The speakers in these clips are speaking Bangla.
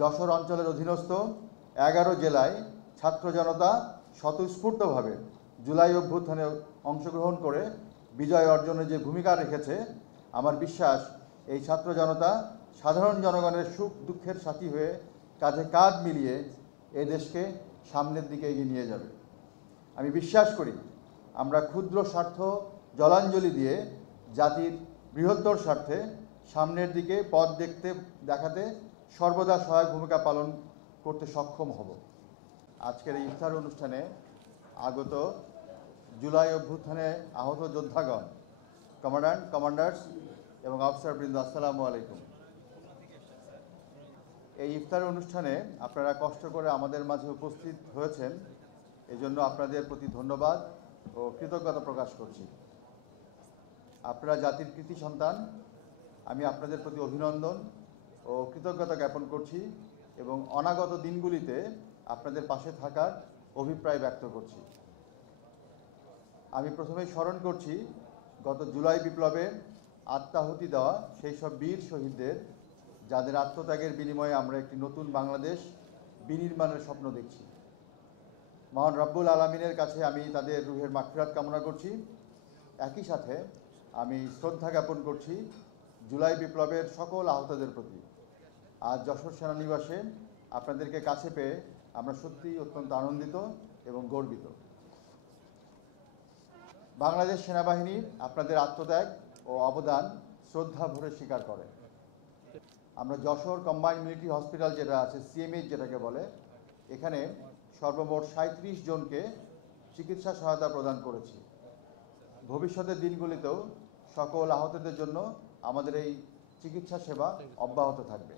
যশোর অঞ্চলের অধীনস্থ 11 জেলায় ছাত্র জনতা স্বতঃস্ফূর্তভাবে জুলাই অভ্যুত্থানে অংশগ্রহণ করে বিজয় অর্জনে যে ভূমিকা রেখেছে, আমার বিশ্বাস এই ছাত্র জনতা সাধারণ জনগণের সুখ দুঃখের সাথী হয়ে কাঁধে কাঁধ মিলিয়ে এই দেশকে সামনের দিকে এগিয়ে নিয়ে যাবে। আমি বিশ্বাস করি আমরা ক্ষুদ্র স্বার্থ জলাঞ্জলি দিয়ে জাতির বৃহত্তর স্বার্থে সামনের দিকে পথ দেখাতে সর্বদা সহায়ক ভূমিকা পালন করতে সক্ষম হব। আজকের এই ইফতার অনুষ্ঠানে আগত জুলাই অভ্যুত্থানে আহত যোদ্ধাগণ, কমান্ডার্স এবং অফিসারবৃন্দ, আসসালামু আলাইকুম। এই ইফতার অনুষ্ঠানে আপনারা কষ্ট করে আমাদের মাঝে উপস্থিত হয়েছেন, এজন্য আপনাদের প্রতি ধন্যবাদ ও কৃতজ্ঞতা প্রকাশ করছি। আপনারা জাতির কৃতি সন্তান, আমি আপনাদের প্রতি অভিনন্দন ও কৃতজ্ঞতা জ্ঞাপন করছি এবং অনাগত দিনগুলিতে আপনাদের পাশে থাকার অভিপ্রায় ব্যক্ত করছি। আমি প্রথমেই স্মরণ করছি গত জুলাই বিপ্লবে আত্মাহুতি দেওয়া সেই সব বীর শহীদদের, যাদের আত্মত্যাগের বিনিময়ে আমরা একটি নতুন বাংলাদেশ বিনির্মাণের স্বপ্ন দেখছি। মহান রব্বুল আলামিনের কাছে আমি তাদের রুহের মাগফিরাত কামনা করছি। একই সাথে আমি শ্রদ্ধা জ্ঞাপন করছি জুলাই বিপ্লবের সকল আহতদের প্রতি। আজ যশোর সেনানিবাসে আপনাদেরকে কাছে পেয়ে আমরা সত্যিই অত্যন্ত আনন্দিত এবং গর্বিত। বাংলাদেশ সেনাবাহিনী আপনাদের আত্মত্যাগ ও অবদান শ্রদ্ধা ভরে স্বীকার করে। আমরা যশোর কম্বাইন্ড মিলিটারি হসপিটাল যেটা আছে, সিএমএইচ যেটাকে বলে, এখানে সর্বমোট 37 জনকে চিকিৎসা সহায়তা প্রদান করেছি। ভবিষ্যতের দিনগুলিতেও সকল আহতদের জন্য আমাদের এই চিকিৎসা সেবা অব্যাহত থাকবে।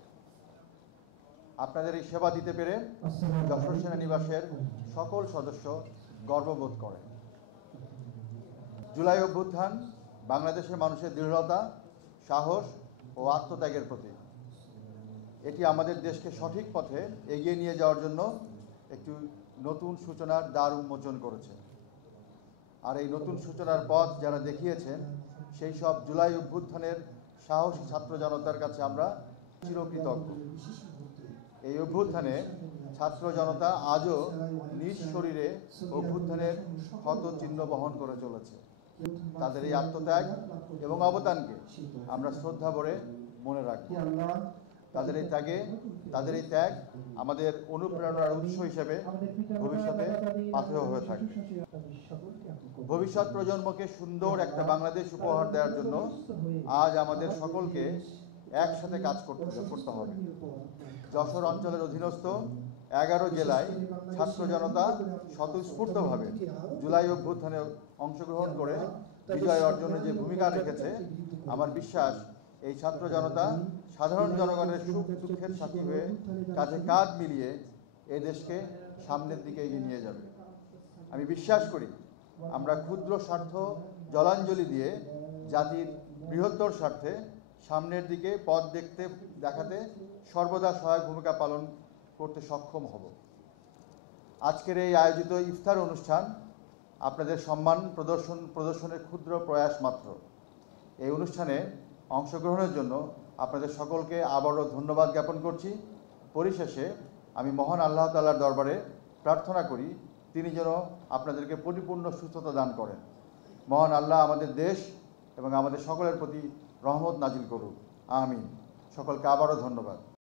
আপনাদের এই সেবা দিতে পেরে যশোর সেনানিবাসের সকল সদস্য গর্ববোধ করে। জুলাই অভ্যুত্থান বাংলাদেশের মানুষের দৃঢ়তা, সাহস ও আত্মত্যাগের প্রতীক। এটি আমাদের দেশকে সঠিক পথে এগিয়ে নিয়ে যাওয়ার জন্য একটি নতুন সূচনার দ্বার উন্মোচন করেছে। আর এই নতুন সূচনার পথ যারা দেখিয়েছেন, সেই সব জুলাই অভ্যুত্থানের সাহসী ছাত্র জনতার কাছে আমরা চিরকৃতজ্ঞ। এই অভ্যুত্থানে ছাত্র জনতা আজও নিজ শরীরে অভ্যুত্থানের ক্ষত চিহ্ন বহন করে চলেছে। তাদের এই আত্মত্যাগ এবং অবদানকে আমরা শ্রদ্ধা ভরে মনে রাখব। তাদের এই ত্যাগ আমাদের অনুপ্রেরণার উৎস হিসেবে ভবিষ্যতে পাথেয় হয়ে থাকবে। ভবিষ্যৎ প্রজন্মকে সুন্দর একটা বাংলাদেশ উপহার দেওয়ার জন্য আজ আমাদের সকলকে একসাথে কাজ করতে হবে। যশোর অঞ্চলের অধীনস্থ 11 জেলায় ছাত্র জনতা স্বতঃস্ফূর্তভাবে জুলাই অভ্যুত্থানে অংশগ্রহণ করে বিজয় অর্জনে যে ভূমিকা রেখেছে, আমার বিশ্বাস এই ছাত্র জনতা সাধারণ জনগণের সুখ দুঃখের সাথী হয়ে কাঁধে কাঁধ মিলিয়ে এই দেশকে সামনের দিকে এগিয়ে নিয়ে যাবে। আমি বিশ্বাস করি আমরা ক্ষুদ্র স্বার্থ জলাঞ্জলি দিয়ে জাতির বৃহত্তর স্বার্থে সামনের দিকে পথ দেখাতে সর্বদা সহায়ক ভূমিকা পালন করতে সক্ষম হব। আজকের এই আয়োজিত ইফতার অনুষ্ঠান আপনাদের সম্মান প্রদর্শনের ক্ষুদ্র প্রয়াস মাত্র। এই অনুষ্ঠানে অংশগ্রহণের জন্য আপনাদের সকলকে আবারও ধন্যবাদ জ্ঞাপন করছি। পরিশেষে আমি মহান আল্লাহ তাআলার দরবারে প্রার্থনা করি, তিনি যেন আপনাদেরকে পরিপূর্ণ সুস্থতা দান করেন। মহান আল্লাহ আমাদের দেশ এবং আমাদের সকলের প্রতি রহমত নাজিল করুন, আমিন। সকলকে আবারও ধন্যবাদ।